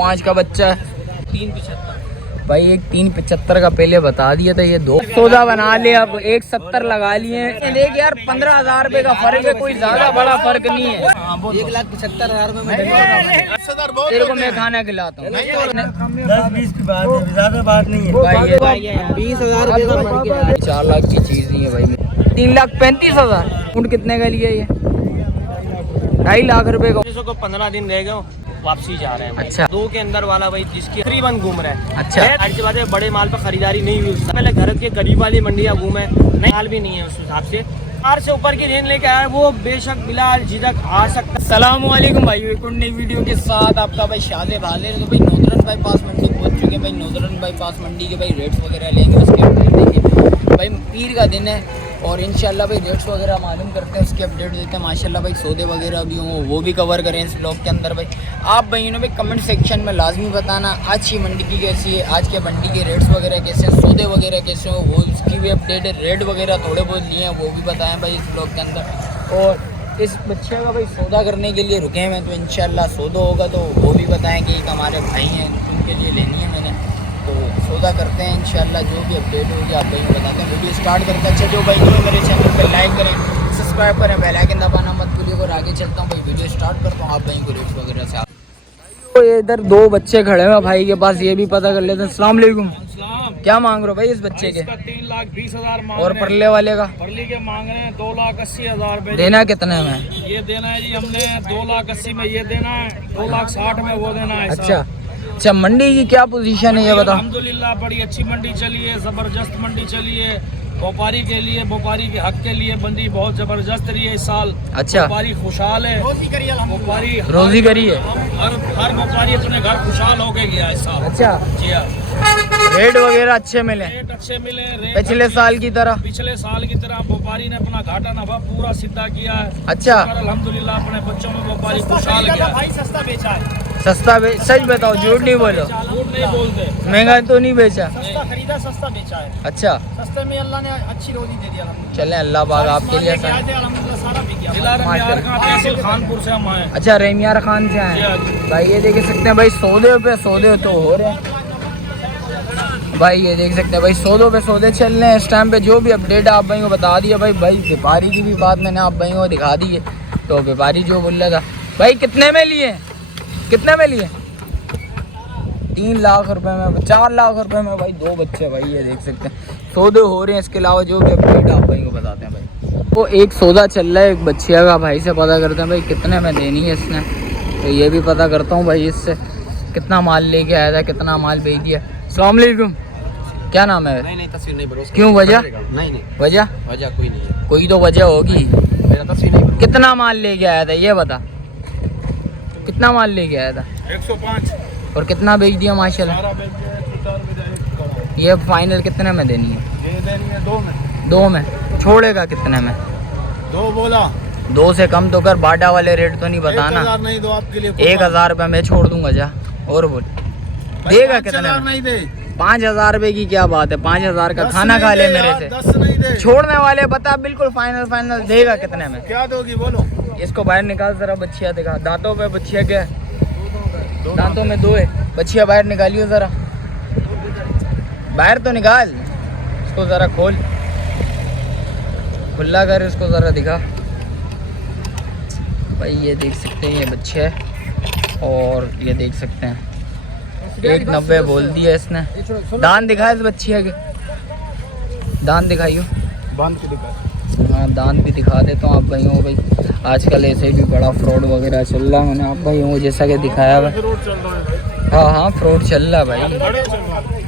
5 का बच्चा है 375 भाई। एक 375 का पहले बता दिया था, ये 2 सौदा बना ले, अब 170 लगा लिए। देख यार 15,000 रुपए का फर्क है, कोई ज्यादा बड़ा फर्क नहीं है। 1,75,000 में तेरे को मैं खाना खिलाता हूँ। 10-20 की बात है, ज्यादा बात नहीं है भाई 20,000 4 लाख की चीज नहीं है भाई। 3,35,000 ऊँट कितने का लिया ये? 2.5 लाख रुपए का। को 15 दिन रह गए, वापसी जा रहे हैं भाई। अच्छा। 2 के अंदर वाला भाई जिसकी तकरीबन घूम रहा है। अच्छा। अच्छी बात है, बड़े माल पर खरीदारी नहीं हुई। उससे पहले घर के करीब वाली मंडियाँ घूमे, नहीं माल भी नहीं है उस हिसाब से। 4 से ऊपर की रेंज लेके आया वो बेशक बिलाल झिझक आ सकता। अस्सलाम वालेकुम भाई, एक और नई वीडियो के साथ आपका भाई शादे भाले। तो भाई नौजरन बाईपास मंडी पहुंच चुके हैं भाई। नौजरन बाईपास मंडी के भाई रेट्स वगैरह लेंगे, उसके अपडेट देंगे भाई। पीर का दिन है और इंशाल्लाह भाई रेट्स वगैरह मालूम करते हैं, उसके अपडेट देते हैं। माशाल्लाह भाई सौदे वगैरह भी हों वो भी कवर करें इस ब्लॉग के अंदर भाई। आप भाई भाई कमेंट सेक्शन में लाजमी बताना आज की मंडी की कैसी है, आज के मंडी के रेट्स वगैरह कैसे हैं, सौदे वगैरह कैसे हो, वो उसकी भी अपडेट है। रेट वगैरह थोड़े बहुत लिए हैं वो भी बताएं भाई इस ब्लॉग के अंदर। और इस बच्चे का भाई सौदा करने के लिए रुके हैं, तो इंशाल्लाह सौदा होगा तो वो भी बताएंगे। एक हमारे भाई हैं उनके लिए लेनी है मैंने, तो सौदा करते हैं इंशाल्लाह। जो भी अपडेट होगी आप भाई को बताते हैं। वीडियो स्टार्ट करते हैं। अच्छा जो भाई जो मेरे चैनल पर लाइक करें, सब्सक्राइब करें, बेल आइकन दबाना मत भूलिए। और आगे चलता हूँ भाई, वीडियो स्टार्ट करता हूँ। आप भाई को रेट्स वगैरह से तो इधर 2 बच्चे खड़े हैं भाई के पास, ये भी पता कर लेते हैं। अस्सलाम वालेकुम। क्या मांग रहे हो भाई इस बच्चे के? 3,20,000 और परले वाले का? परली के मांग रहे हैं 2,80,000 रुपए। देना कितने में? ये देना है जी हमने 2,80,000 में ये देना है, 2,60,000 में वो देना है। अच्छा अच्छा, मंडी की क्या पोजीशन है ये बताओ? अल्हम्दुलिल्लाह बड़ी अच्छी मंडी चली है, जबरदस्त मंडी चली है। व्यापारी के लिए, व्यापारी के हक के लिए मंडी बहुत जबरदस्त रही है इस साल। अच्छा। व्यापारी खुशहाल है, व्यापारी रोजी करी है। हर व्यापारी अपने घर खुशहाल होके गया इस साल। अच्छा। जी हाँ, रेट वगैरह अच्छे मिले? रेट अच्छे मिले, पिछले साल की तरह? पिछले साल की तरह व्यापारी ने अपना घाटा नफा पूरा सीधा किया है। अच्छा। अल्हम्दुलिल्लाह अपने बच्चों में व्यापारी खुशहाल गया। भाई सस्ता बेचा है। सस्ता सच बताओ, झूठ नहीं बोलो। झूठ नहीं बोलते। महंगा तो नहीं बेचा? सस्ता खरीदा, सस्ता बेचा है। अच्छा। सस्ते में अल्लाह ने अच्छी रोजी दे दिया। चलें अल्लाह पाक आपके लिए खानपुर से हम आए। अच्छा रेमियार खान से आए भाई। ये देख सकते हैं भाई सौदे पे सौदे तो हो रहे हैं भाई। ये देख सकते हैं भाई सौदों पे सौदे चल रहे हैं इस टाइम पे। जो भी अपडेट आप भाई को बता दिया भाई। व्यापारी की भी बात मैंने आप भाई को दिखा दी है। तो व्यापारी जो बोल रहा था भाई कितने में लिए, कितने में लिए? 3 लाख रुपए में, 4 लाख रुपए में भाई 2 बच्चे भाई। ये देख सकते हैं सौदे हो रहे हैं। इसके अलावा जो भी अपडेट आप भाई को बताते हैं भाई। वो एक सौदा चल रहा है एक बच्चिया का, भाई से पता करते हैं भाई कितने में देनी है इसने। तो ये भी पता करता हूँ भाई इससे, कितना माल लेके आया था, कितना माल बेच दिया। अस्सलाम वालेकुम। क्या नाम है? नहीं तस्वीर नहीं भरोसा। क्यों वजह? नहीं वजह कोई नहीं है। कोई तो वजह होगी। मेरा तस्वीर नहीं। कितना माल लेके आया था ये बता, कितना माल लेके आया था? 105। और कितना बेच दिया माशाल्लाह? ये फाइनल कितने में देनी है? ये देनी है 2 में। 2 में छोड़ेगा कितने में? 2 बोला। 2 से कम तो कर, बाटा वाले रेट तो नहीं बताना। 1,000 नहीं दो आपके लिए। 1,000 रुपये मैं छोड़ दूंगा जा। और बोल देगा कितने में? नहीं दे। 5,000 रुपये की क्या बात है? 5,000 का खाना खा ले मेरे से। 10 नहीं दे। छोड़ने वाले बता बिल्कुल फाइनल देगा कितने में? क्या दोगी बोलो। इसको बाहर निकाल जरा, बच्चिया दिखा। दांतों पे बच्चिया क्या है? दांतों में 2 है। बच्चिया बाहर निकालियो जरा, बाहर तो निकाल। इसको जरा खोल, खुला कर इसको जरा दिखा भाई। ये देख सकते हैं ये बच्चे है और ये देख सकते हैं 190 बोल दिया इसने। दांत दिखा इस बच्चिया के, दांत दिखाइयो। हाँ दांत भी दिखा देता हूँ आप भाइयों को भाई। आजकल ऐसे भी बड़ा फ्रॉड वगैरह चल रहा है। मैंने आप भाइयों को जैसा कि दिखाया हुआ। हाँ फ्रॉड चल रहा है भाई,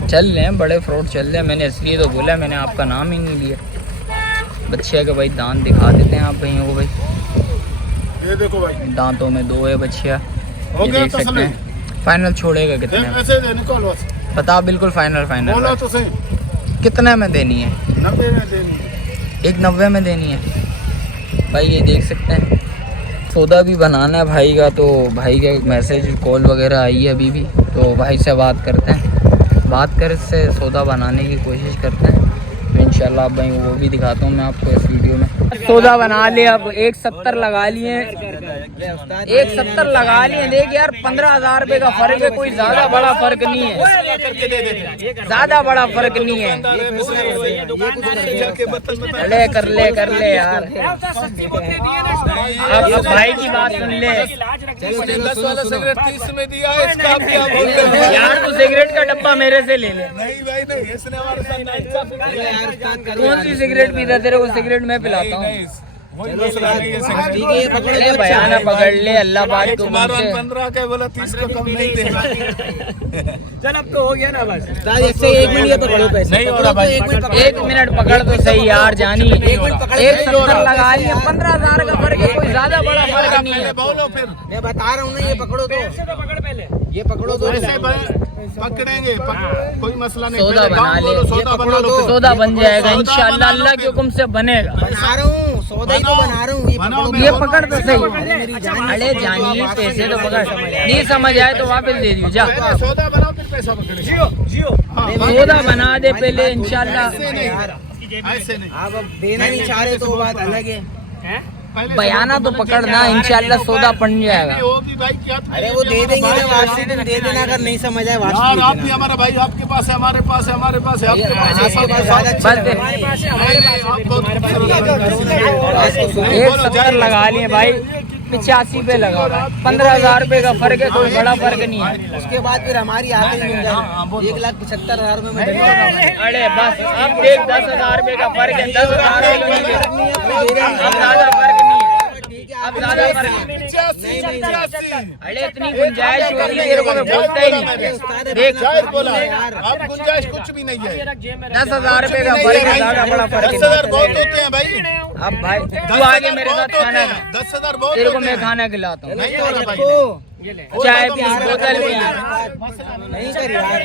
चल रहे हैं बड़े फ्रॉड चल रहे हैं। मैंने इसलिए तो बोला, मैंने आपका नाम ही नहीं लिया। बच्चिया के भाई दांत दिखा देते हैं आप भाइयों को भाई। ये देखो भाई दांतों में 2 है बच्चिया। ये देख सकते हैं। फाइनल छोड़ेगा कितने में? बता बिल्कुल फाइनल तो सही। कितने में देनी है? 90 में देनी है। 190 में देनी है भाई। ये देख सकते हैं सौदा भी बनाना है भाई का। तो भाई का एक मैसेज कॉल वगैरह आई है अभी भी, तो भाई से बात करते हैं। बात कर इससे सौदा बनाने की कोशिश करते हैं। तो इंशाल्लाह भाई वो भी दिखाता हूँ मैं आपको इस वीडियो में। सौदा बना ले, अब 170 लगा लिए। 170 लगा लिए। देख यार 15,000 रुपए का फर्क है, कोई ज्यादा बड़ा फर्क नहीं है, ज्यादा बड़ा फर्क नहीं है। कर ले यार, अब भाई की बात सुन ले यार, तू सिगरेट का डब्बा मेरे से ले ले। कौन सी सिगरेट पीता, तेरे को सिगरेट मैं पिलाता हूँ। बयाना पकड़ ले, अल्लाह बात को 15 का बोला 30 को कम नहीं देगा। चल अब तो हो गया ना बस। 1 मिनट पकड़ो पैसे, नहीं हो रहा भाई, 1 मिनट पकड़ तो सही यार जानी। 170 लगा लिए, 15,000 का फर्क है, कोई ज्यादा बड़ा फर्क नहीं है। बोलो फिर, मैं बता रहा हूँ ना, ये पकड़ो तो, पकड़ पहले, ये पकड़ो तो, ऐसे पकड़ेंगे, कोई मसला नहीं। सौदा पहले बना दाम ले, बोलो, सौदा बना लो। सौदा बन जाएगा इंशाल्लाह, अल्लाह के हुक्म से बनेगा। बना रहा हूँ सौदा ही तो बना रहा हूँ। ये पकड़ तो सही। अरे जानी पैसे तो पकड़, नहीं समझ आए तो वापस दे दियो जा। पहले सौदा बनाओ फिर पैसा पकड़े। सौदा बना दे पहले इंशाल्लाह। ऐसे नहीं, आप अब देना नहीं चाह रहे तो वो बात अलग है। पहले बयाना तो पकड़ना, इंशाल्लाह सौदा बन जाएगा। वो भी भाई क्या, अरे वो दे देंगे ना, वापसी दिन दे देना, अगर नहीं समझ आए यार वापसी आप भी हमारा भाई, आपके पास है, हमारे पास है, हमारे पास है, आपके पास है, आपके पास ज्यादा बस अच्छा दे। है। नहीं, आप बहुत खूबसूरत लग रहे हैं। 170 लगा लिए भाई, 85 पे लगा। 15,000 रुपए का फर्क है, कोई बड़ा फर्क नहीं है। उसके बाद फिर हमारी आगे ही मिल जाएगी 1,75,000 में मैं देने वाला हूँ। अरे बस अब देख 10,000 रुपए का फर्क है, 10,000 अब ज्यादा फर्क नहीं है, अब ज्यादा फर्क नहीं। अरे इतनी गुंजाइश होती है, तेरे को मैं बोलता ही नहीं। देख शायद बोला, आप गुंजाइश कुछ भी नहीं है। 10,000 रुपए का फर्क है, ज्यादा बड़ा फर्क 10,000 बहुत नहीं। होते हैं भाई। अब भाई तू आगे मेरे साथ खाना खा, 10,000 बहुत तेरे को होते मैं हैं। खाना खिलाता हूँ। नहीं हो रहा भाई, चाय पी, बोतल पी। नहीं कर यार,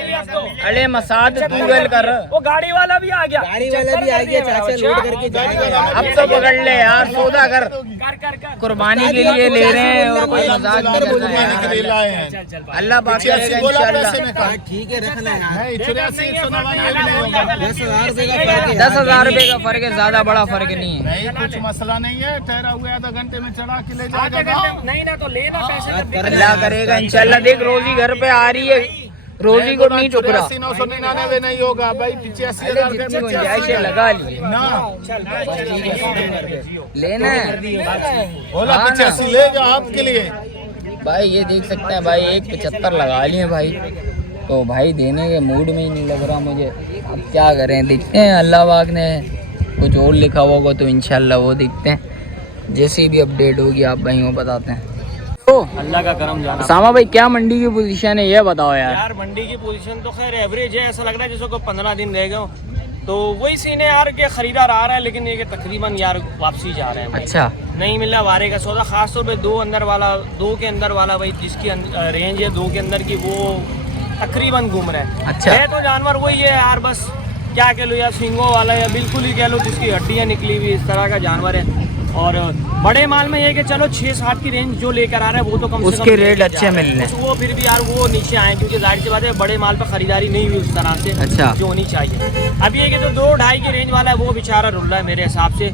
अरे मसाद तू वेल कर। वो गाड़ी वाला भी आ गया, गाड़ी वाला भी आ गया, चाचा लोड करके जाएगा। अब तो पकड़ ले यार, सौदा कर। कर कुर्बानी के लिए ले रहे हैं और कोई मजाक नहीं कर रहे खाने के लिए हैं। लाए हैं। अल्लाह पाक करेगा इंशाल्लाह। हाँ, ठीक है रखना यार। नहीं, 84 199 भी नहीं होगा। 10,000 रुपए का फर्क है। 10,000 रुपए का फर्क है, ज्यादा बड़ा फर्क नहीं है। नहीं, कुछ मसला नहीं है, ठहरा हुआ आधा घंटे में चढ़ा के ले जाएगा गाँव। नहीं ना तो लेना पैसे तो अल्लाह करेगा इंशाल्लाह। देख रोजी घर पे आ रही है, रोजी को नहीं टुकरा। 999 नहीं होगा भाई, 85,000 जितनी गुंजाइश है लगा लिए, ना लेना है बोला हाँ ना। 85 ले जाओ आपके लिए। भाई। ये देख सकते हैं भाई, 175 लगा लिए भाई, तो भाई देने के मूड में ही नहीं लग रहा मुझे। अब क्या करें, देखते हैं अल्लाह पाक ने कुछ और लिखा होगा तो इंशाल्लाह वो देखते हैं। जैसी भी अपडेट होगी आप भाई को बताते हैं। तो अल्लाह का करम जाना। सामा भाई क्या मंडी की पोजीशन है ये बताओ यार। यार मंडी की पोजीशन तो खैर एवरेज है, ऐसा लग रहा है जैसे को 15 दिन रह गए। तो वही सीन है यार कि खरीदार आ रहा है, लेकिन ये कि तकरीबन यार वापसी जा रहे हैं भाई। अच्छा, नहीं मिल रहा वारे का सौदा, खासतौर पे 2 के अंदर वाला भाई, जिसकी रेंज है 2 के अंदर की, वो तकरीबन घूम रहा है। अच्छा। है तो जानवर वही है यार, बस क्या कह लो यार, सींगों वाला या बिल्कुल ही कह लो जिसकी हड्डियाँ निकली हुई, इस तरह का जानवर है। और बड़े माल में ये कि चलो 6-7 की रेंज जो लेकर आ रहा है वो तो कम से कम उसके रेट अच्छे मिल रहे हैं। वो फिर भी यार वो नीचे आए, क्योंकि जाहिर सी बात है बड़े माल पर खरीदारी नहीं हुई उस तरह से अच्छा। जो होनी चाहिए। अब ये कि जो 2-2.5 की रेंज वाला है वो बेचारा रुल रहा है मेरे हिसाब से।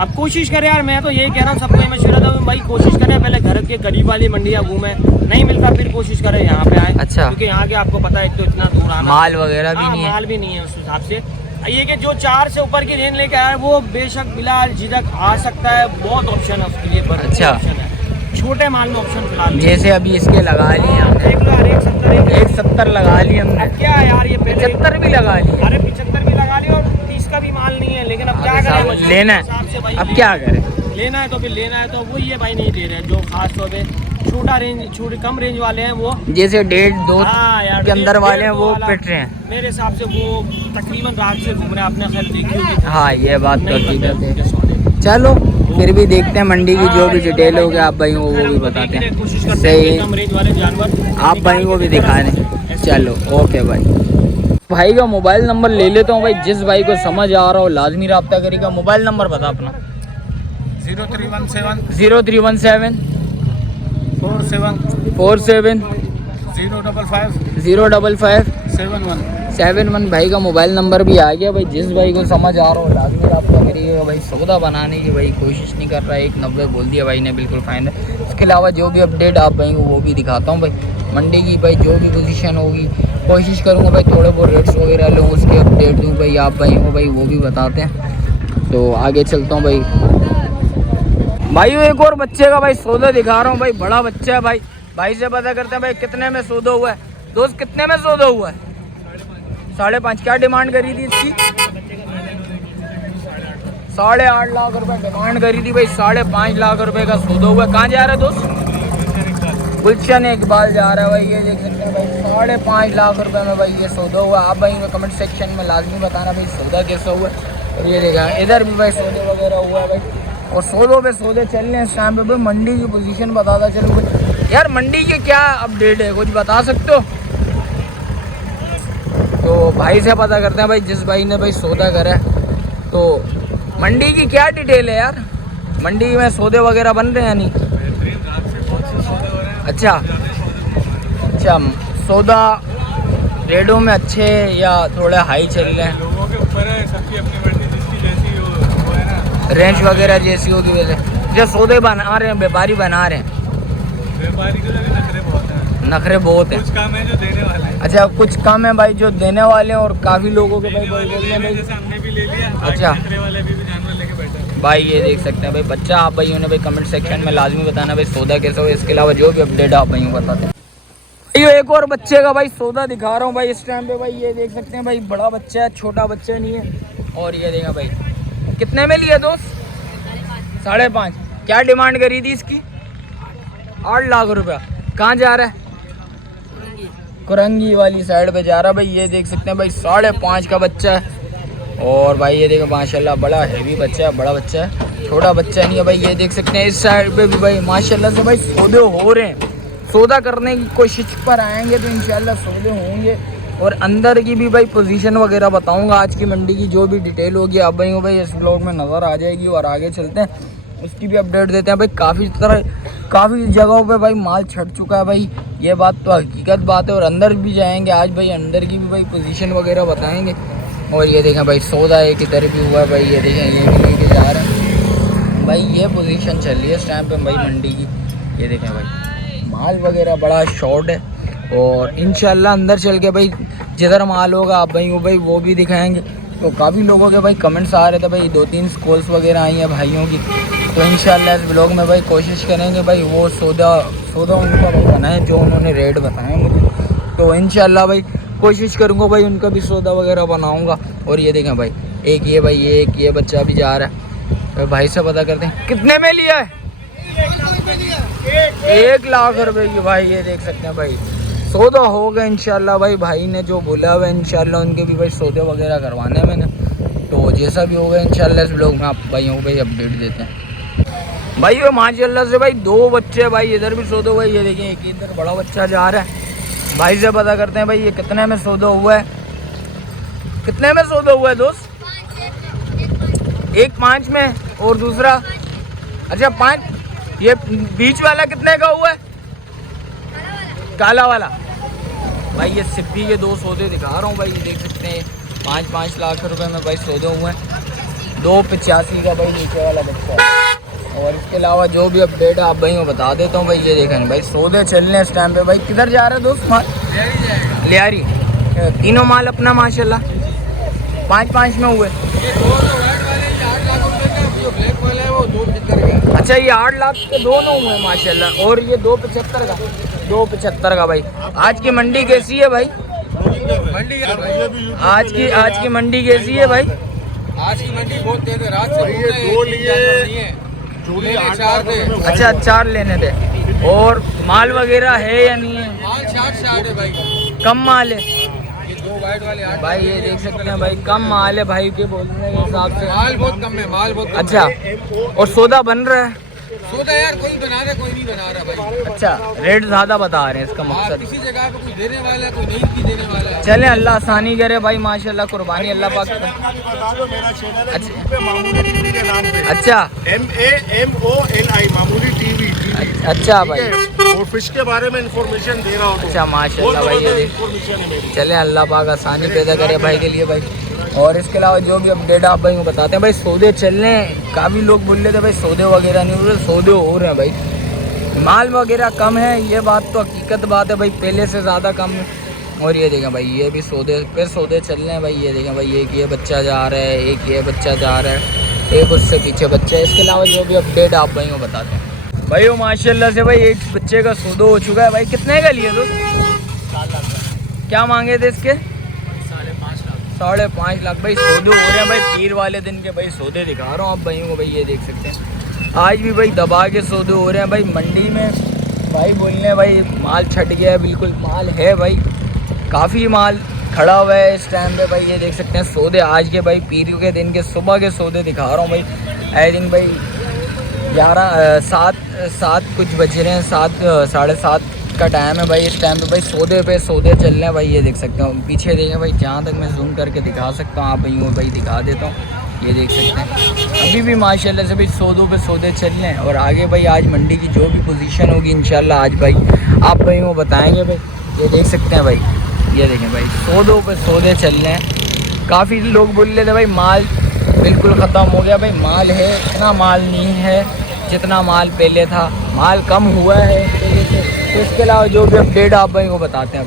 अब कोशिश करें यार, मैं तो यही कह रहा हूँ सबको मशवरा था भाई, कोशिश करें पहले घर के करीब वाली मंडियाँ घूमें, नहीं मिलता फिर कोशिश करें यहाँ पे आए। अच्छा। क्योंकि यहाँ के आपको पता है एक तो इतना दूर आना, माल वगैरह भी हाँ, नहीं है। माल भी नहीं है उस हिसाब से। ये कि जो 4 से ऊपर की रेंज लेके आया वो बेशक बिलाल जिधर आ सकता है, बहुत ऑप्शन है उसके लिए। अच्छा। ऑप्शन है, छोटे माल में ऑप्शन फिलहाल नहीं है। जैसे अभी इसके लगा लिए हमने, देख लो यार, 170 लगा लिए हमने, अब क्या है यार, ये पहले 75 भी लगा लिए। अरे 75 भी लगा लिया और 30 का भी माल नहीं है, लेकिन अब क्या करें, मजबूरी लेना के हिसाब से है, भाई अब क्या करें। लेना है तो फिर लेना है, तो वही है भाई, नहीं दे रहे हैं जो खास तौर पे छोटा रेंज, कम रेंज वाले हैं वो। जैसे 1.5-2 हाँ यार, के अंदर वाले हैं वो 1.5-2 वाला पिट रहे हैं। मेरे हिसाब से वो तकरीबन रात से घूम रहे हैं, आपने खैर देखी होगी। हाँ ये बात तो नहीं हकीकत पता है। उनके सौदे। चलो फिर भी देखते हैं मंडी की जो भी डिटेल होगी आप भाई को वो भी बताते हैं। कोशिश करते सही हैं कम रेंज वाले जानवर आप भाई को भी दिखा दें। चलो ओके भाई। भाई का मोबाइल नंबर ले लेता हूँ भाई, जिस भाई को समझ आ रहा हो लाजमी रब्ता करेगा। मोबाइल नंबर बता अपना। 0317 0317 47 055 71 भाई का मोबाइल नंबर भी आ गया भाई। जिस भाई को समझ आ रहा हो लाजमी रब्ता करिएगा भाई। सौदा बनाने की भाई कोशिश नहीं कर रहा है, 190 बोल दिया भाई ने, बिल्कुल फाइनल। इसके अलावा जो भी अपडेट आप भाई को वो भी दिखाता हूँ भाई। मंडी की भाई जो भी पोजीशन होगी कोशिश करूँगा भाई थोड़े बहुत रेट्स वगैरह लूँ, उसके अपडेट दूँ भाई आप भाई को भाई वो भी बताते हैं। तो आगे चलता हूँ भाई। भाई एक और बच्चे का भाई सौदा दिखा रहा हूँ भाई, बड़ा बच्चा है भाई। भाई से पता करते हैं भाई कितने में सौदा हुआ है। दोस्त कितने में सौदा हुआ है? 5.5। क्या डिमांड करी थी इसकी? 8.5 लाख रुपए डिमांड करी थी भाई। 5.5 लाख रुपए का सौदा हुआ है। कहाँ जा रहा है दोस्त? गुलशन इकबाल जा रहा है भाई। ये देख सकते हैं भाई 5.5 लाख रुपए में भाई ये सौदा हुआ। आप भाई कमेंट सेक्शन में लाजमी बताना भाई सौदा कैसा हुआ है। और ये देखा इधर भी भाई सौदे वगैरह हुआ है भाई। और सौदों पे सौदे चल रहे हैं इस टाइम पे भाई। मंडी की पोजीशन बताता चलो भाई। यार मंडी की क्या अपडेट है, कुछ बता सकते हो? तो भाई से पता करते हैं भाई, जिस भाई ने भाई सौदा करा है। तो मंडी की क्या डिटेल है यार? मंडी में सौदे वगैरह बन रहे हैं या नहीं? अच्छा अच्छा, सौदा रेटों में अच्छे या थोड़े हाई चल रहे हैं? लोगों के ऊपर है, सबकी अपनी मर्जी, जिसकी जैसी वो है ना, रेंज वगैरह जैसी होगी वैसे। जो सौदे बना रहे हैं व्यापारी बना रहे हैं, व्यापारी के लिए नखरे बहुत है। नखरे बहुत हैं। कुछ काम है जो देने वाला है। अच्छा कुछ कम है भाई जो देने वाले हैं, और काफ़ी लोगों के भाई बोल रहे हैं भाई। जैसे हमने भी ले लिया। अच्छा। नखरे वाले भी जानवर लेके बैठे हैं। भाई ये देख सकते हैं भाई बच्चा। आप भाई उन्हें भाई कमेंट सेक्शन में लाजमी बताना भाई सौदा कैसा हो। इसके अलावा जो भी अपडेट आप भाई बताते हैं। ये एक और बच्चे का भाई सौदा दिखा रहा हूँ भाई इस टाइम पे भाई। ये देख सकते हैं भाई बड़ा बच्चा है, छोटा बच्चा नहीं है। और ये देखा भाई कितने में लिया दोस्त? 5.5। क्या डिमांड करी थी इसकी? 8 लाख रुपया। कहाँ जा रहा है? कुरंगी वाली साइड पे जा रहा है भाई। ये देख सकते हैं भाई 5.5 का बच्चा है। और भाई ये देखो माशाल्लाह बड़ा हैवी बच्चा है, बड़ा बच्चा है, छोटा बच्चा नहीं है भाई। ये देख सकते हैं इस साइड पे भी भाई माशाल्लाह से भाई सौदे हो रहे हैं। सौदा करने की कोशिश पर आएंगे तो इंशाल्लाह सौदे होंगे। और अंदर की भी भाई पोजीशन वगैरह बताऊंगा। आज की मंडी की जो भी डिटेल होगी आप भाई को भाई इस ब्लॉग में नज़र आ जाएगी। और आगे चलते हैं उसकी भी अपडेट देते हैं भाई। काफ़ी जगहों पे भाई माल छट चुका है भाई। ये बात तो हकीकत बात है। और अंदर भी जाएंगे आज भाई, अंदर की भी भाई पोजीशन वगैरह बताएंगे। और ये देखें भाई सौदा एक इधर भी हुआ है भाई। ये देखें ये भी लेके जा रहे हैं भाई। ये पोजीशन चल रही है इस टाइम पे भाई मंडी की। ये देखें भाई माल वगैरह बड़ा शॉर्ट है। और इंशाल्लाह अंदर चल के भाई जिधर माल होगा आप भाई वो भी दिखाएंगे। तो काफ़ी लोगों के भाई कमेंट्स आ रहे थे भाई, 2-3 कॉल्स वगैरह आई हैं भाइयों की। तो इंशाल्लाह इस ब्लॉग में भाई कोशिश करेंगे भाई वो सौदा उनका भाई बनाए जो उन्होंने रेट बताए मुझे। तो इंशाल्लाह भाई कोशिश करूँगा भाई उनका भी सौदा वगैरह बनाऊँगा। और ये देखें भाई एक ये बच्चा भी जा रहा है। तो भाई से पता करते हैं कितने में लिया है? 1 लाख रुपए की भाई। ये देख सकते हैं भाई सौदा होगा इंशाल्लाह भाई। भाई ने जो बोला हुआ है इंशाल्लाह उनके भी भाई सौदे वगैरह करवाने हैं मैंने। तो जैसा भी होगा इंशाल्लाह इस ब्लॉग में आप भाइयों को भाई अपडेट देते हैं भाई। वो माशाल्लाह से भाई 2 बच्चे भाई इधर भी सौदा हुआ है। ये देखिए एक इधर बड़ा बच्चा जा रहा है। भाई से पता करते हैं भाई ये कितने में सौदा हुआ है। कितने में सौदा हुआ है दोस्त? 1 5 में और दूसरा अच्छा 5। ये बीच वाला कितने का हुआ है? काला वाला भाई। ये सिप्पी के 2 सौदे दिखा रहा हूँ भाई। ये देख सकते हैं 5-5 लाख रुपए में भाई सौदे हुए हैं। 2.85 का भाई नीचे वाला बच्चा है। और इसके अलावा जो भी अपडेट है आप भाई मैं बता देता हूँ भाई। ये देखें भाई सौदे चल रहे हैं इस टाइम पे भाई। किधर जा रहा है दोस्त? माल लियारी। तीनों माल अपना माशाल्लाह 5-5 में हुए। अच्छा ये 8 लाख के दोनों हुए माशाल्लाह। और ये 2.75 का भाई। आज की मंडी कैसी है भाई? आज की मंडी कैसी है भाई? आज की मंडी बहुत तेज है। रात से अच्छा 4 लेने थे। और माल वगैरह है या नहीं है? माल 60 है भाई। कम माल है ये 2 वाइट वाले 8 भाई। ये देख सकते हैं भाई कम माल है भाई के बोलने के हिसाब से। माल बहुत कम है, माल बहुत कम अच्छा है। और सौदा बन रहा है? सौदा यार कोई बना रहा है, कोई नहीं बना रहा भाई। अच्छा रेट ज़्यादा बता रहे हैं इसका मकसद। किसी जगह पे कोई देने वाला है, कोई नहीं भी देने वाला है। चले अल्लाह आसानी करे भाई माशाल्लाह। कुर्बानी अल्लाह पाक। अच्छा MAMOLI मामूली टीवी। अच्छा भाई। और फिश के बारे में इंफॉर्मेशन दे रहा हूँ। अच्छा माशाल्लाह भाई। ये इंफॉर्मेशन है मेरी। चले अल्लाह पाक आसानी पैदा करे भाई के लिए भाई। और इसके अलावा जो भी अपडेट आप भाई को बताते हैं भाई। सौदे चल रहे हैं। काफ़ी लोग बोल रहे थे भाई सौदे वगैरह नहीं हो रहे, सौदे हो रहे हैं भाई। माल वगैरह कम है, ये बात तो हकीकत बात है भाई, पहले से ज़्यादा कम है। और ये देखें भाई, ये भी सौदे फिर सौदे चल रहे हैं भाई। ये देखें भाई, एक ये बच्चा जा रहा है, एक ये बच्चा जा रहा है, एक उससे पीछे बच्चा है। इसके अलावा जो भी अपडेट आप भाई को बताते हैं भाई। वो माशाल्लाह से भाई एक बच्चे का सौदा हो चुका है भाई। कितने का लिए दोस्त? क्या मांगे थे इसके? 5.5 लाख भाई सौदे हो रहे हैं भाई। पीर वाले दिन के भाई सौदे दिखा रहा हूँ आप भाइयों को भाई, ये देख सकते हैं। आज भी भाई दबा के सौदे हो रहे हैं भाई मंडी में भाई। बोलने भाई माल छट गया है, बिल्कुल माल है भाई, काफ़ी माल खड़ा हुआ है इस टाइम पे भाई। ये देख सकते हैं सौदे आज के भाई, पीर के दिन के सुबह के सौदे दिखा रहा हूँ भाई। आई थिंक भाई 7 कुछ बज रहे हैं, 7 साढ़े 7 का टाइम है भाई। इस टाइम पे सौदे चल रहे हैं भाई। ये देख सकते हो पीछे देखें भाई, जहाँ तक मैं जूम करके दिखा सकता हूँ आप भाई दिखा देता हूँ। ये देख सकते हैं अभी भी माशाल्लाह से भाई सौदे चल रहे हैं। और आगे भाई आज मंडी की जो भी पोजीशन होगी इंशाल्लाह आज भाई आप भाई को बताएंगे भाई। ये देख सकते हैं भाई, ये देखें भाई सौदे चल रहे हैं। काफ़ी लोग बोल रहे थे भाई माल बिल्कुल ख़त्म हो गया भाई। माल है, इतना माल नहीं है जितना माल पहले था, माल कम हुआ है पहले से। तो इसके अलावा जो भी अपडेट आप भाई को बताते हैं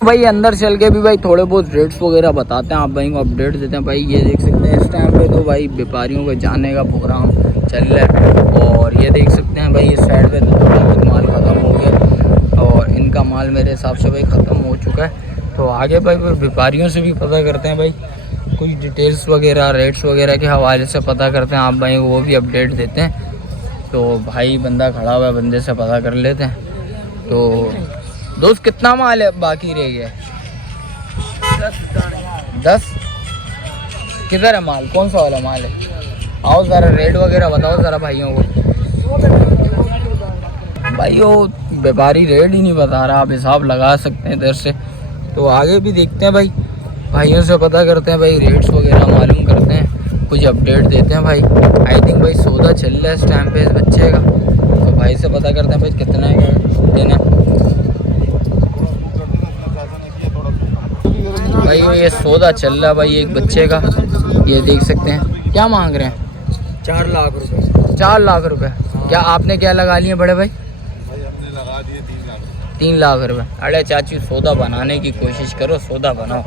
भाई अंदर चल के भी भाई थोड़े बहुत रेट्स वगैरह बताते हैं आप भाई को, अपडेट देते हैं भाई। ये देख सकते हैं इस टाइम पे तो भाई व्यापारियों के जाने का प्रोग्राम चल रहा है। और ये देख सकते हैं भाई इस साइड पे तो थोड़ा बहुत माल ख़त्म हो गया और इनका माल मेरे हिसाब से भाई ख़त्म हो चुका है। तो आगे भाई व्यापारियों से भी पता करते हैं भाई, कुछ डिटेल्स वगैरह रेट्स वगैरह के हवाले से पता करते हैं आप भाई को, वो भी अपडेट देते हैं। तो भाई बंदा खड़ा हुआ है, बंदे से पता कर लेते हैं। तो दोस्त कितना माल है बाकी रह गया? 10। किधर है माल, कौन सा वाला माल है? आओ ज़रा रेट वगैरह बताओ ज़रा भाइयों को। भाई वो व्यापारी रेट ही नहीं बता रहा, आप हिसाब लगा सकते हैं इधर से। तो आगे भी देखते हैं भाई, भाइयों से पता करते हैं भाई, रेट्स वगैरह मालूम करते हैं, कुछ अपडेट देते हैं भाई। आई थिंक भाई सौदा चल रहा है इस टाइम पे इस बच्चे का। तो भाई से पता करते हैं भाई कितना है देना भाई। ये सौदा चल रहा है भाई एक बच्चे का, ये देख सकते हैं। क्या मांग रहे हैं? 4 लाख रुपए। 4 लाख रुपए। क्या आपने क्या लगा लिए बड़े भाई? हमने लगा दिए 3 लाख रुपए। अरे चाची सौदा बनाने की कोशिश करो, सौदा बनाओ।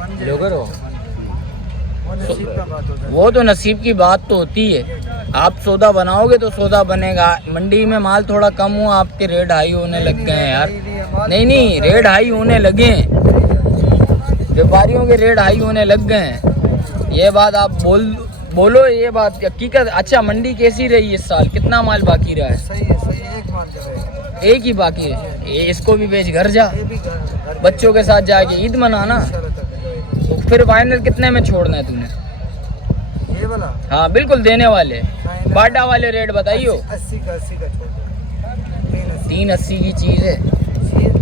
वो तो नसीब की बात तो होती है, आप सौदा बनाओगे तो सौदा बनेगा। मंडी में माल थोड़ा कम हुआ, आपके रेट हाई होने लग गए हैं यार। नहीं रेट हाई होने लगे हैं, व्यापारियों के रेट हाई होने लग गए हैं। ये बात आप बोलो, ये बात हकीकत। अच्छा मंडी कैसी रही इस साल, कितना माल बाकी रहा है? सही है, एक माल चल रहा है। एक ही बाकी है, ये इसको भी बेच घर जा, बच्चों के साथ जाके ईद मनाना। तो फिर फाइनल कितने में छोड़ना है तूने? ये वाला? हाँ बिल्कुल देने वाले, बाटा वाले रेट बताइयो। 80 का छोड़। 380 की चीज़ है?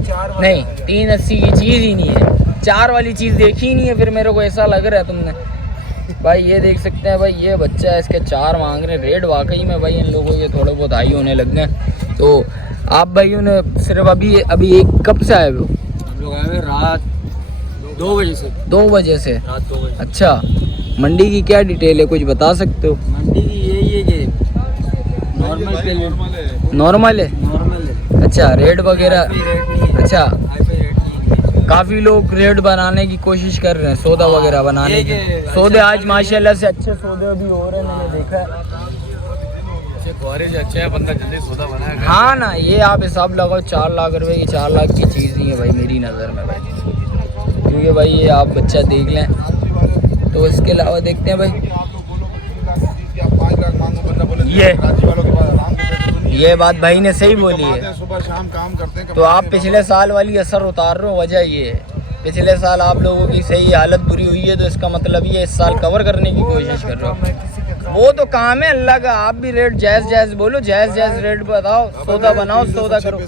4 नहीं 380 की चीज़ ही नहीं है, 4 वाली चीज़ देखी ही नहीं है। फिर मेरे को ऐसा लग रहा है तुमने भाई। ये देख सकते हैं भाई, ये बच्चा है, इसके 4 मांग रहे हैं। रेट वाकई में भाई इन लोगों के थोड़े बहुत हाई होने लग गए। तो आप भाइयों ने सिर्फ अभी एक कब से आए हो? हम लोग आए हुए रात 2 बजे से। 2 बजे से? रात 2 बजे। अच्छा, मंडी की क्या डिटेल है, कुछ बता सकते हो? मंडी की यही है कि नॉर्मल है। अच्छा रेट वगैरह, अच्छा काफ़ी लोग रेट बनाने की कोशिश कर रहे हैं, सौदा वगैरह बनाने की। सौदे आज माशाल्लाह से अच्छे सौदे भी हो रहे हैं, मैंने देखा है। अच्छे है, बंदा जल्दी सौदा बनाएगा। हाँ ना, ये आप हिसाब लगाओ 4 लाख रुपए की, 4 लाख की चीज़ नहीं है भाई मेरी नज़र में भाई। क्योंकि भाई ये आप बच्चा देख लें। तो इसके अलावा देखते हैं भाई, ये बात भाई ने सही बोली है। सुबह शाम काम करते हैं। तो आप पिछले साल वाली असर उतार रहे हो, वजह ये है पिछले साल आप लोगों की सही हालत बुरी हुई है, तो इसका मतलब ये इस साल कवर करने की कोशिश कर रहे हो। वो तो काम है अल्लाह का, आप भी रेट जायज़ बोलो, जायज़ रेट बताओ, सौदा बनाओ, सौदा करो।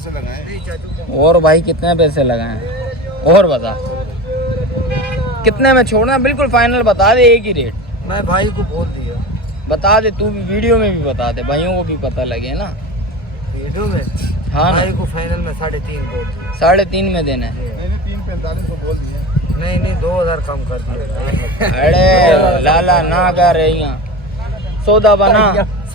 और भाई कितने पैसे लगाए और बता, कितने में छोड़ना? बिल्कुल फाइनल बता दे, एक ही रेट। मैं भाई को बोल दिया, बता दे, तू भी वीडियो में भी बता दे, भाइयों को भी पता लगे ना वीडियो में। हाँ भाई को फाइनल में 3.5 बोल दिया। 3.5 में देना है? 345 को बोल दिए। नहीं 2000 कम कर दिया। अरे लाला ना कर रही, सौदा बना।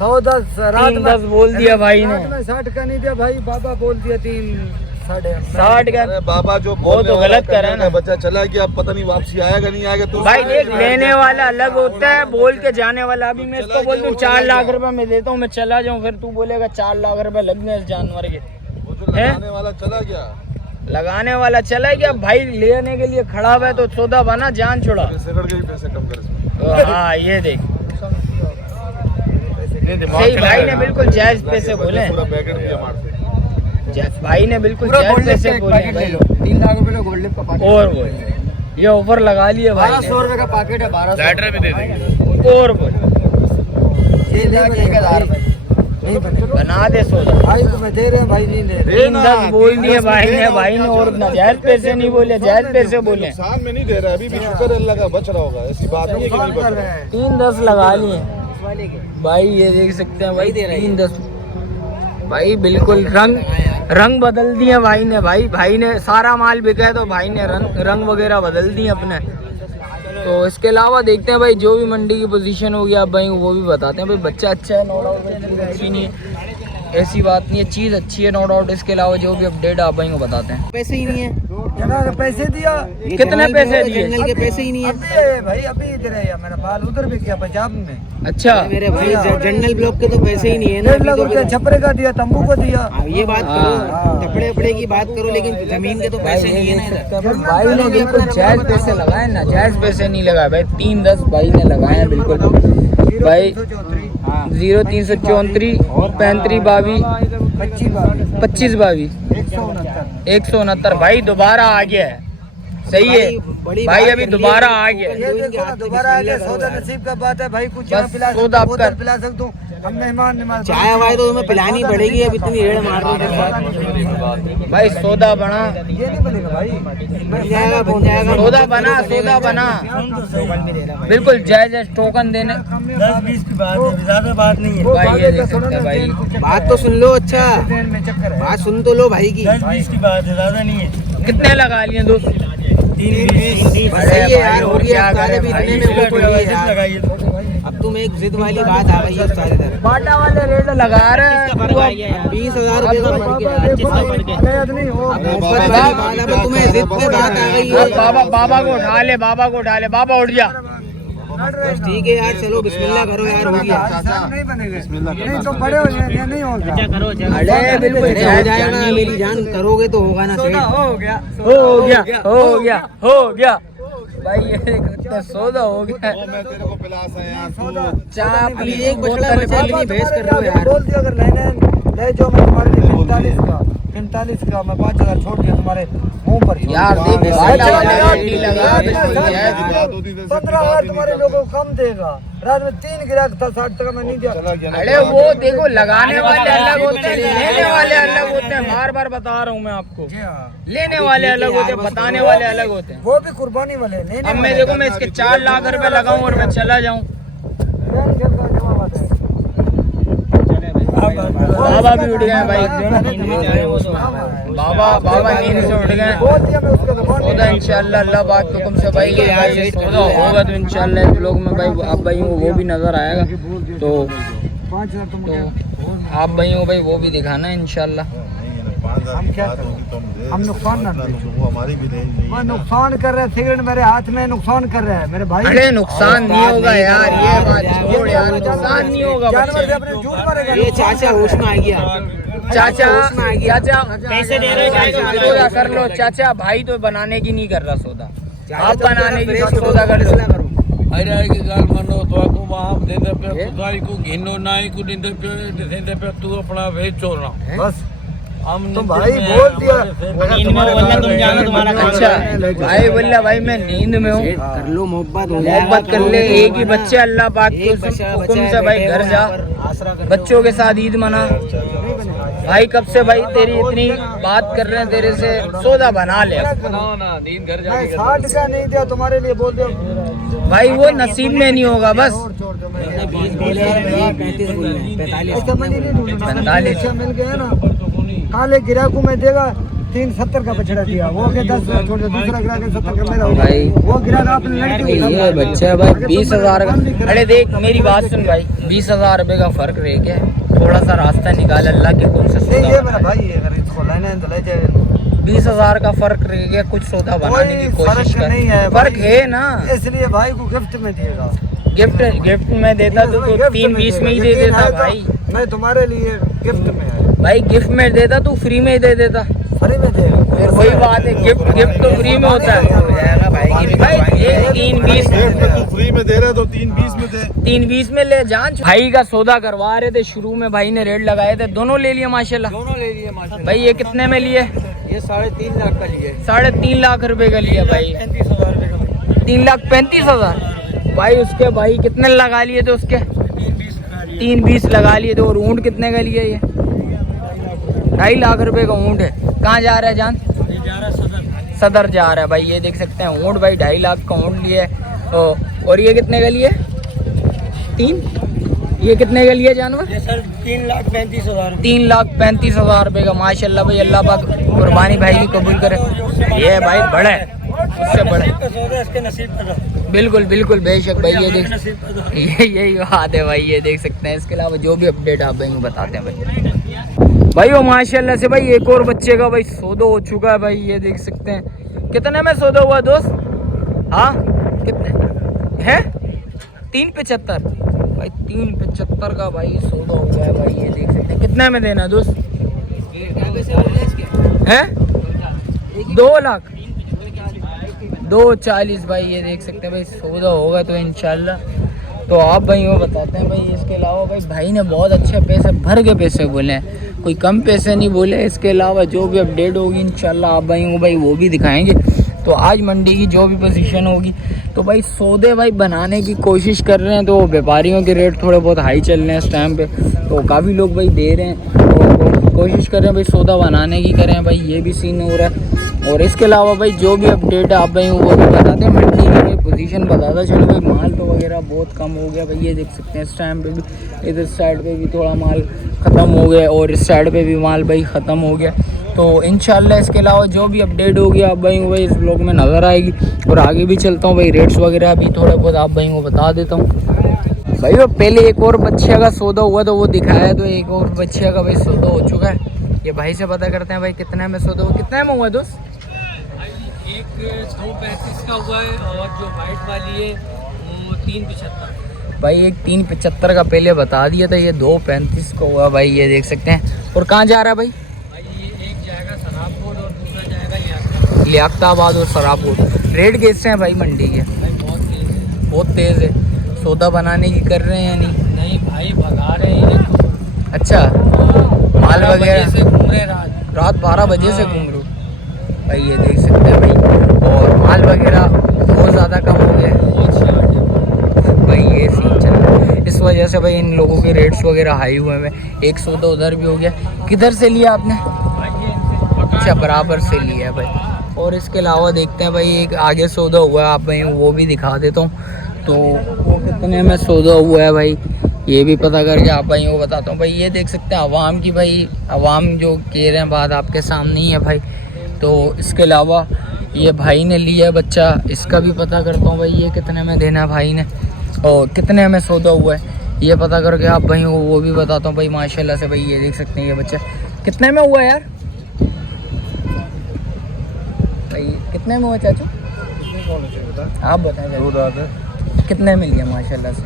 10 रात 3-10 बोल दिया भाई ने। 60 का नहीं दिया भाई, बाबा बोल दिया 3-60 का। अरे बाबा जो वो तो गलत कर रहा है ना। बच्चा चला गया, अब पता नहीं वापसी आएगा नहीं आएगा। तो भाई देख, लेने वाला अलग होता है, बोल के जाने वाला। अभी मैं इसको बोल दूं 4 लाख रुपए मैं देता हूँ, मैं चला जाऊँ, फिर तू बोलेगा 4 लाख रुपए लग गए इस जानवर के। वो जो लगाने वाला चला गया, लगाने वाला चला गया भाई, लेने के लिए खड़ा हुआ है तो सौदा बना, जान छुड़ा। पैसे कट गए, पैसे कम कर इसमें। हाँ ये देख, सही भाई ने बिल्कुल जायज पैसे बोले, पूरा पैकेट दिया मार से। भाई ने बिल्कुल जायज पैसे बोले। 3 लाख रुपए का गोल्ड लिप का पाकेट, और बोल, ये ऑफर लगा लिए भाई ने। 1200 रुपए का पाकेट है, 1200 भी दे देंगे। और बोल, ये नहीं बनेगा, नहीं बनेगा बना दे सौदा। भाई को मैं दे रहे हैं भाई, नहीं ले रहे। 3-10 बोल दिए भाई ने और नाजायज पैसे नहीं बोले, जायज पैसे बोले। नुकसान में नहीं दे रहा है, अभी भी शुक्र अल्लाह का बच रहा होगा, ऐसी बात नहीं है कि नहीं बच रहा है। 3-10 लगा लिए भाई, ये देख सकते हैं भाई 3-10 भाई, बिल्कुल रंग बदल दिए भाई ने। भाई ने सारा माल बिका है तो भाई ने रंग वगैरह बदल दिए अपने। तो इसके अलावा देखते हैं भाई जो भी मंडी की पोजीशन होगी आप भाई वो भी बताते हैं। भाई बच्चा अच्छा है, नो डाउट, चीज़ अच्छी नहीं है, ऐसी बात नहीं है, चीज़ अच्छी है नो डाउट। इसके अलावा जो भी अपडेट आप भाई को बताते हैं। पैसे ही नहीं है, जगह के पैसे दिया, कितने पैसे दिए? जंगल के पैसे ही नहीं है भाई। अभी इधर है, मेरा माल उधर भी किया पंजाब में। अच्छा मेरे भाई जनरल ब्लॉक के तो पैसे ही नहीं है ना। 1 लाख रुपया छपरे का दिया, तंबू को दिया। ये बात करो, कपड़े वपड़े की बात करो, लेकिन जमीन के तो पैसे नहीं है ना। भाई ने बिल्कुल जायज पैसे लगाए ना, जायज पैसे नहीं लगाए भाई। 3-10 भाई ने लगाए हैं बिल्कुल भाई। 0334 35 22 25 22 169 भाई दोबारा आ गया है, सही है भाई, अभी दोबारा आ गया। दोबारा आ गया, सौदा नसीब का बात है भाई। कुछ यहाँ पिला सौदा बोतल पिला सकता हूँ, हम मेहमान चाय वाय तो तुम्हें पिलानी पड़ेगी। अब इतनी रेड़ मार रही है भाई, सौदा बना, ये नहीं बनेगा भाई, बन जाएगा सौदा बना बिल्कुल जायज टोकन देने। 10-20 की बात है, ज्यादा बात नहीं है भाई ये देख सकते हैं भाई, बात तो सुन लो। अच्छा बात सुन तो लो भाई की, 10-20 की बात है, ज्यादा नहीं है। कितने लगा लिए दोस्त? 3-20 सही है यार, हो गया। भी इतने में वो थोड़ी है यार। अब तुम एक जिद वाली बात आ गई है सारी तरह। बाटा वाले रेट लगा रहे हैं 20,000 रुपए का बढ़ गया। अब तुम्हें जिद पे बात आ गई है। बाबा को उठा ले, बाबा उठ जा। बस ठीक है यार, चलो बिस्मिल्लाह करो यार, हो गया। नहीं बनेगा, नहीं तो बड़े हो जाएंगे, नहीं होगा। अरे बिल्कुल हो जाएगा मेरी जान, करोगे तो होगा ना। सही हो गया भाई, ये कितना सौदा हो गया। मैं तेरे को पिलास है यार, चाय अभी एक बछड़ा बचा है, लेकिन भैंस कर रहे हो यार। बोल दिया अगर लेने ले जाओ, मैं तुम्हारे लिए 45 का मैं 5,000 छोड़ दिया तुम्हारे मुंह पर। यार देख, बाटा वाले रेट नहीं लगा, बिल्कुल जायज। 15,000 तुम्हारे लोगों को कम देगा। रात में 3 गिराक था, 60 टका मैं नहीं दिया। अरे वो देखो, लगाने वाले अलग होते हैं, लेने वाले अलग होते हैं। बार बता रहा हूँ मैं आपको, लेने वाले अलग होते हैं, बताने वाले अलग होते हैं। वो भी कुर्बानी वाले। अब मैं देखो, मैं इसके 4 लाख रुपए लगाऊं और मैं चला जाऊं। बाबा भी उठ गए भाई, बाबा नींद से उठ गए। सौदा इंशाल्लाह अल्लाह पाक के हुक्म से भाई ये सौदा होगा तो इंशाल्लाह इस ब्लॉग में भाई आप भाइयों को वो भी नजर आएगा। तो आप भाइयों को भाई वो भी दिखाना है इंशाल्लाह। हम नुकसान ना हमारी भी नहीं, नुकसान कर रहे हैं। सिगरेट मेरे हाथ में नुकसान कर रहे हैं मेरे भाई। अरे नुकसान नहीं होगा यार, ये बात छोड़ यार, नुकसान नहीं होगा। जानवर से अपने झूठ मारेगा। ये चाचा होश में आ गया। चाचा पैसे दे रहे हैं, सौदा कर लो चाचा। भाई तो बनाने की नहीं कर रहा सौदा, आप बनाने की सौदा कर लो। अरे की गाल मनो तो आपको वहां देंदे पे खुदाई को घिनो नाई को देंदे पे तू अपना वेचो ना बस हम तो भाई बोल दिया। अच्छा भाई बोला भाई मैं नींद में हूँ, कर लो मोहब्बत कर ले। एक ही बच्चे अल्लाह पाक के हुक्म से भाई घर जा, बच्चों के साथ ईद मना। भाई कब से भाई तेरी इतनी बात कर रहे हैं, तेरे से सौदा बना ले। नींद घर मैं 60 का नहीं दिया तुम्हारे लिए, बोल दो भाई वो नसीब में नहीं होगा बस। 45 मिल गए ना, काले गिराकू में देगा 370 का बछड़ा दिया, वो के 10 छोड़ दे, दूसरा गिरा के 70 का मेरा हो गया। भाई वो गिरा आपने लड़की को ये बच्चा है भाई 20,000 का। अरे देख मेरी बात सुन भाई, 20,000 रुपए का फर्क रह गया, थोड़ा सा रास्ता निकाल अल्लाह के हुक्म से नहीं, ये सौदा। मेरा भाई है, अगर इसको लेना है तो ले जाए। 20,000 का फर्क रह गया, कुछ सौदा बनाने की कोई कोशिश फर्क कर। नहीं है फर्क भाई। है ना, इसलिए भाई को गिफ्ट में दिएगा। गिफ्ट में देता तो गिफ्ट 3-20 में ही दे यकीन देता है तो भाई। मैं तुम्हारे लिए गिफ्ट में है, भाई गिफ्ट में देता तू फ्री में ही दे देता, फ्री में देगा। फिर वही बात है, गिफ्ट तो फ्री में होता है भाई। ये 3-20 तू फ्री में दे रहे तो 320 में दे। 3-20 में ले जान। भाई का सौदा करवा रहे थे, शुरू में भाई ने रेट लगाए थे, दोनों ले लिए माशाल्लाह। दोनों ले लिए माशाल्लाह। भाई ये कितने में लिए? ये 3.5 लाख का लिए, 3.5 लाख रुपए का लिया भाई। 35,000 रुपए का। 3,35,000 भाई। उसके भाई कितने लगा लिए थे उसके? 320 लगा लिए थे। और ऊँट कितने का लिया? ये 2.5 लाख रुपए का ऊँट है। कहाँ जा रहा है जान? सदर जा रहा है भाई। ये देख सकते हैं ऊँट भाई, 2.5 लाख का ऊँट लिया है। और ये कितने का लिए? 3। ये कितने का लिया जानवर? ये सर 3,35,000। 3,35,000 रुपए का माशाल्लाह भाई। अल्लाह पाक कुर्बानी भाई की कबूल करे। ये भाई बड़ा है, उससे बड़ा है। इसके नसीब का बिल्कुल बिल्कुल बेशक भाई। ये देख यही बात है भाई। ये देख सकते हैं। इसके अलावा जो भी अपडेट आप भाई को बताते हैं भाई। वो माशाल्लाह से भाई एक और बच्चे का भाई सौदा हो चुका है भाई। ये देख सकते हैं। कितने में सौदा हुआ दोस्त? हाँ कितने है? 375 भाई। 375 का भाई सौदा हुआ है भाई। ये देख सकते हैं। कितने में देना दोस्त? है 2 लाख 240 भाई। ये देख सकते हैं भाई सौदा होगा तो इंशाल्लाह तो आप भाई वो बताते हैं भाई। इसके अलावा भाई ने बहुत अच्छे पैसे भर के पैसे बोले हैं, कोई कम पैसे नहीं बोले। इसके अलावा जो भी अपडेट होगी इंशाल्लाह आप भाई वो भी दिखाएंगे। तो आज मंडी की जो भी पोजीशन होगी तो भाई सौदे भाई बनाने की कोशिश कर रहे हैं। तो व्यापारियों के रेट थोड़े बहुत हाई चल रहे हैं इस टाइम पे, तो काफ़ी लोग भाई दे रहे हैं। तो कोशिश कर रहे हैं भाई सौदा बनाने की करें भाई। ये भी सीन हो रहा है। और इसके अलावा भाई जो भी अपडेट है आप भाई वो भी बताते हैं। मंडी की पोजीशन बताता चलो भाई। माल तो वगैरह बहुत कम हो गया भाई। ये देख सकते हैं इस टाइम पे भी, इधर साइड पे भी थोड़ा माल ख़त्म हो गया और इस साइड पे भी माल भाई ख़त्म हो गया। तो इंशाल्लाह इसके अलावा जो भी अपडेट होगी आप भाई वो इस ब्लॉग में नज़र आएगी। और आगे भी चलता हूँ भाई। रेट्स वगैरह भी थोड़े बहुत आप भाई को बता देता हूँ भाई। वो पहले एक और बच्चे का सौदा हुआ तो वो दिखाया, तो एक और बच्चे का भाई सौदा हो चुका है। ये भाई से पता करते हैं भाई कितने में सौदा हुआ। कितने में हुआ दोस्त? एक 2.35 का हुआ है और जो वाइट वाली है वो 3.75 भाई। एक 3.75 का पहले बता दिया था, ये 2.35 का हुआ भाई। ये देख सकते हैं। और कहाँ जा रहा है भाई? भाई ये एक जाएगा सराबपुर और दूसरा जाएगा लियाकताबाद और सरापुर। रेट कैसे हैं भाई मंडी के? भाई बहुत तेज़ है। सौदा बनाने की कर रहे हैं या नहीं? नहीं भाई भगा रहे हैं। अच्छा माल वगैरह से घूम रहे रात 12 बजे से घूम रहे हो भाई। ये देख सकते हैं भाई। और माल वगैरह बहुत ज़्यादा कम हो गया भाई। ये सीन चल रहा है, इस वजह से भाई इन लोगों के रेट्स वगैरह हाई हुए हैं। एक सौदा उधर भी हो गया। किधर से लिया आपने? अच्छा बराबर से लिया है भाई। और इसके अलावा देखते हैं भाई एक आगे सौदा हुआ है, आप भाई वो भी दिखा देता हूँ। तो वो कितने में सौदा हुआ है भाई ये भी पता करके आप भाई को बताता हूँ भाई। ये देख सकते हैं अवाम की भाई, अवाम जो कह रहे हैं बात आपके सामने ही है भाई। तो इसके अलावा ये भाई ने लिया है बच्चा, इसका भी पता करता हूँ भाई ये कितने में देना है भाई ने और कितने में सौदा हुआ है ये पता करके आप भाई को वो भी बताता हूँ भाई। माशाल्लाह से भाई ये देख सकते हैं ये बच्चा कितने में हुआ यार भाई? कितने में हुआ चाचू आप बताएं? कितने में लिया? माशाल्लाह से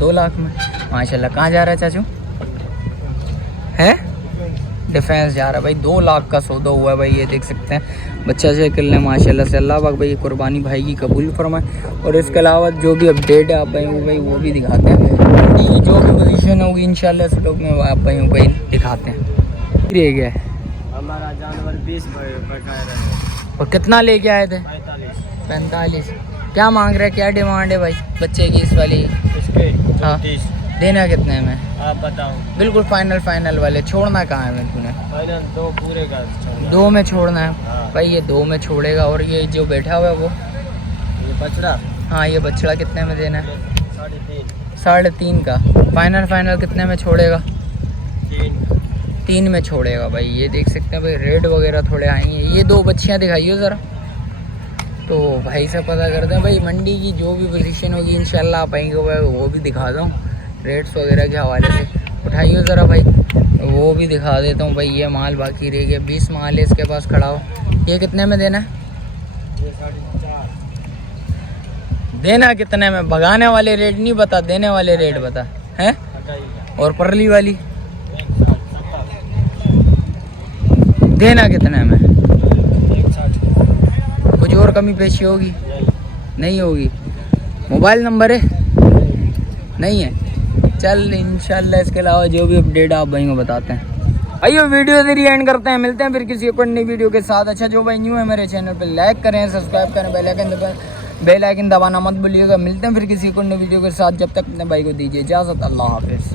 2 लाख में माशाल्लाह। कहाँ जा रहा है चाचू? है डिफेंस जा रहा है भाई। 2 लाख का सौदा हुआ है भाई। ये देख सकते हैं बच्चा से कर लें माशाल्लाह से। अल्लाह पाक भाई कुर्बानी भाई की कबूल फरमाए। और इसके अलावा जो भी अपडेट है आप भाई वो भी दिखाते हैं। मंडी की जो भी पोजीशन होगी इंशाल्लाह से लोग में आप भाई भाई दिखाते हैं। रह गया हमारा जानवर 20 बकाया रहे। और कितना लेके आए थे? 45। क्या मांग रहे, क्या डिमांड है भाई बच्चे की इस वाली? इसके हाँ 30 देना कितने में? आप बताओ। बिल्कुल फाइनल वाले। छोड़ना कहाँ है मैं तूने? फाइनल 2 पूरे का 2 में छोड़ना है हाँ। भाई। ये 2 में छोड़ेगा। और ये जो बैठा हुआ है वो? ये बछड़ा हाँ ये बछड़ा कितने में देना है? 3.5 3.5 का। फाइनल कितने में छोड़ेगा? 3 में छोड़ेगा भाई। ये देख सकते हैं भाई, रेट वगैरह थोड़े आई हैं। ये 2 बच्चियाँ दिखाइए ज़रा, तो भाई से पता करते हैं भाई मंडी की जो भी पोजीशन होगी इंशाल्लाह आप आएंगे भाई वो भी दिखा दूँ रेट्स वगैरह के हवाले से। उठाइए ज़रा भाई, वो भी दिखा देता हूँ भाई। ये माल बाकी रह गया, 20 माल है इसके पास खड़ा हो। ये कितने में देना है? देना कितने में? भगाने वाले रेट नहीं बता, देने वाले रेट बता हैं। और परली वाली देना कितने में? कुछ और कमी पेशी होगी? नहीं होगी। मोबाइल नंबर है? नहीं है। चल इंशाल्लाह इसके अलावा जो भी अपडेट आप भाई को बताते हैं। आइए वीडियो से एंड करते हैं, मिलते हैं फिर किसी एक नई वीडियो के साथ। अच्छा जो भाई न्यू है मेरे चैनल पे लाइक करें, सब्सक्राइब करें, बेल आइकन दबाना मत भूलिएगा। मिलते हैं फिर किसी एक नई वीडियो के साथ, जब तक अपने भाई को दीजिए इजाज़त। अल्लाह हाफिज़।